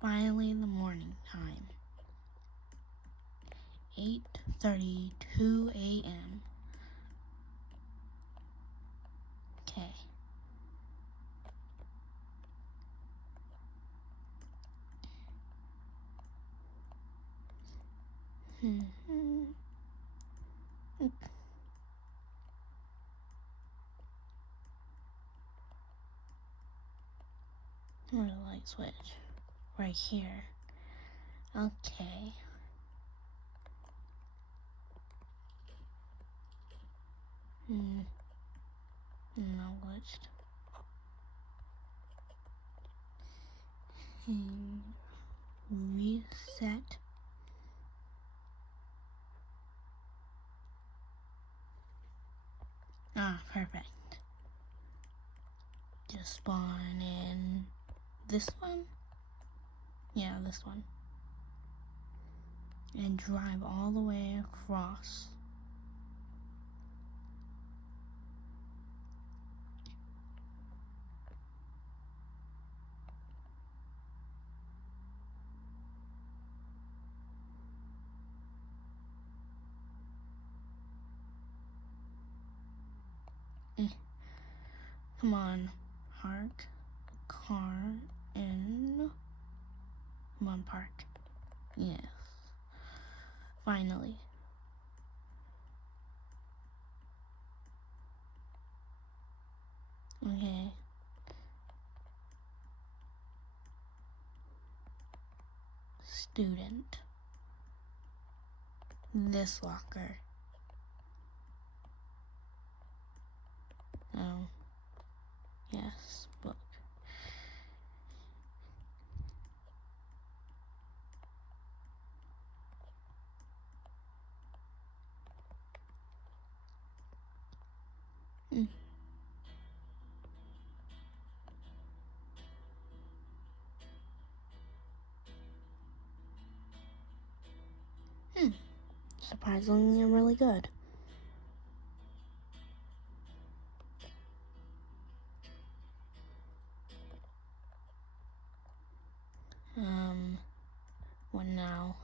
Finally, the morning time. 8:32 a.m. Okay. Where's the light switch? Right here. Okay. No glitched. Reset. Ah, perfect. Just spawn in this one? Yeah, this one. And drive all the way across. Come on, park car in. Come on, park. Yes. Finally. Okay. Student. This locker. Oh. Yes, book. Surprisingly, I'm really good. What now?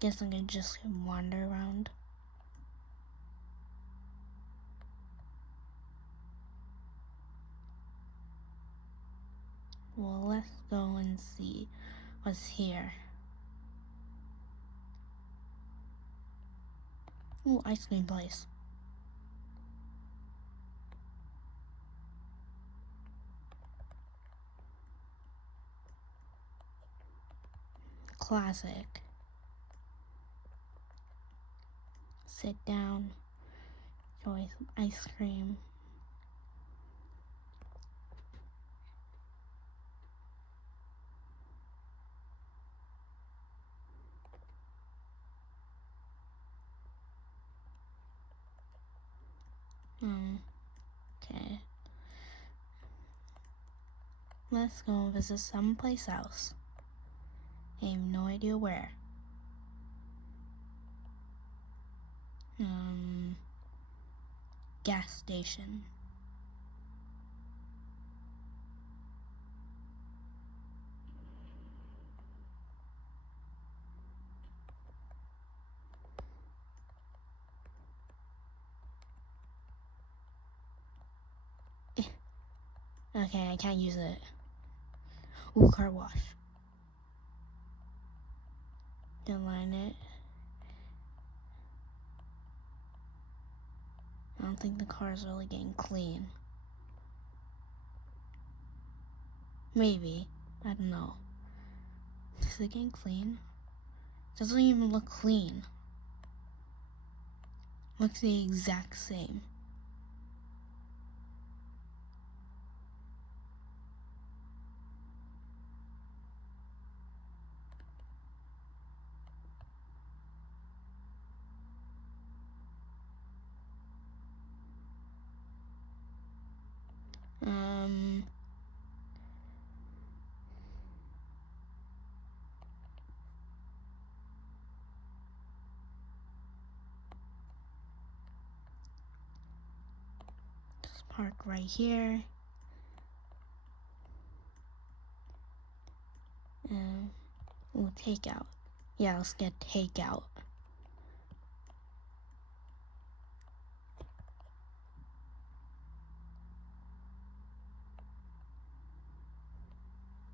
Guess I can just wander around. Well, let's go and see what's here. Ooh, ice cream place. Classic. Sit down, enjoy some ice cream. Okay. Let's go visit someplace else. I have no idea where. Gas station. Okay, I can't use it. Ooh, car wash. Then line it. I don't think the car is really getting clean. Maybe. I don't know. Is it getting clean? It doesn't even look clean. Looks the exact same. park right here. Ooh, takeout. Yeah, let's get takeout.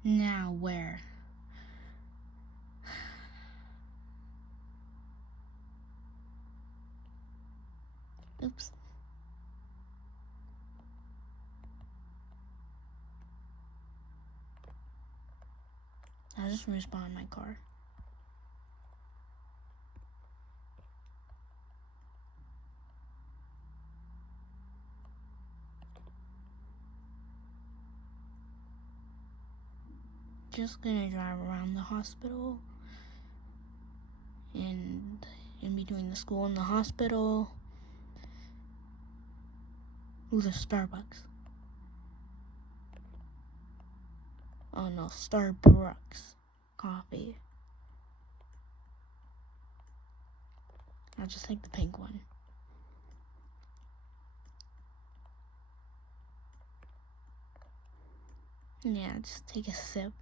Now where? Oops. I'll just respawn my car. Just gonna drive around the hospital. And in between the school and the hospital. Ooh, there's Starbucks. Oh no, Starbucks coffee. I'll just take the pink one. Yeah, just take a sip.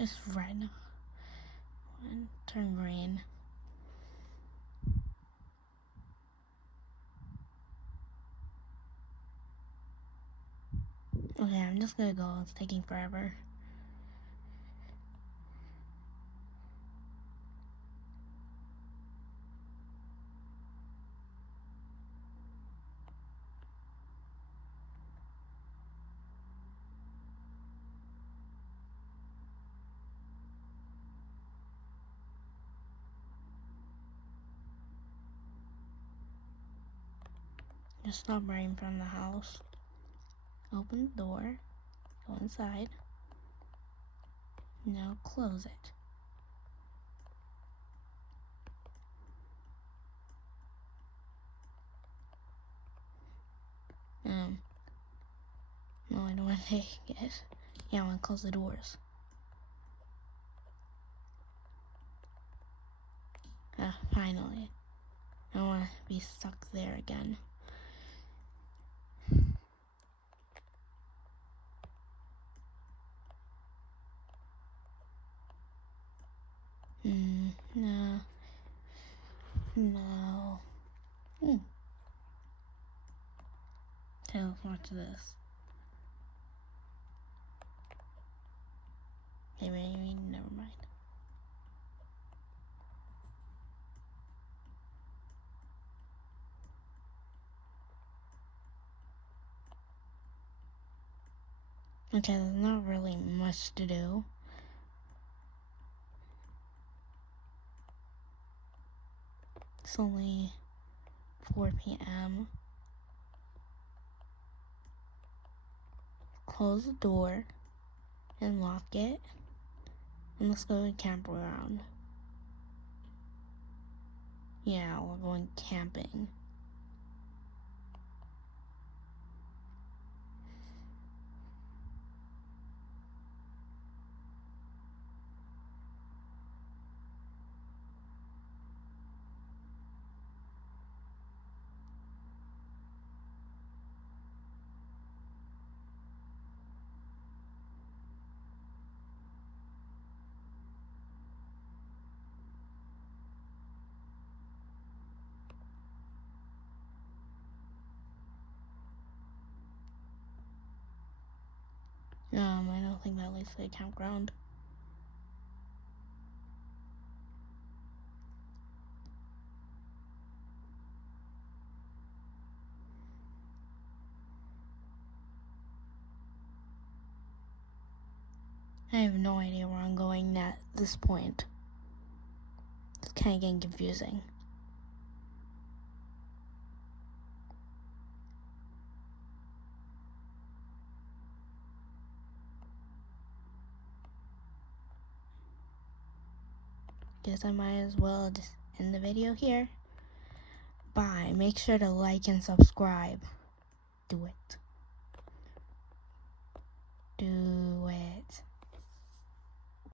It's red. And turn green. Okay, I'm just gonna go. It's taking forever. Just stop right in front of the house. Open the door. Go inside. Now close it. No, I don't want to take it. Yeah, I want to close the doors. Finally. I don't want to be stuck there again. No. No. Teleport to this. Okay, maybe, never mind. Okay, there's not really much to do. It's only 4 p.m. Close the door and lock it. And let's go to campground. Yeah, we're going camping. I don't think that leads to a campground. I have no idea where I'm going at this point. It's kind of getting confusing. Guess I might as well just end the video here. Bye. Make sure to like and subscribe. Do it.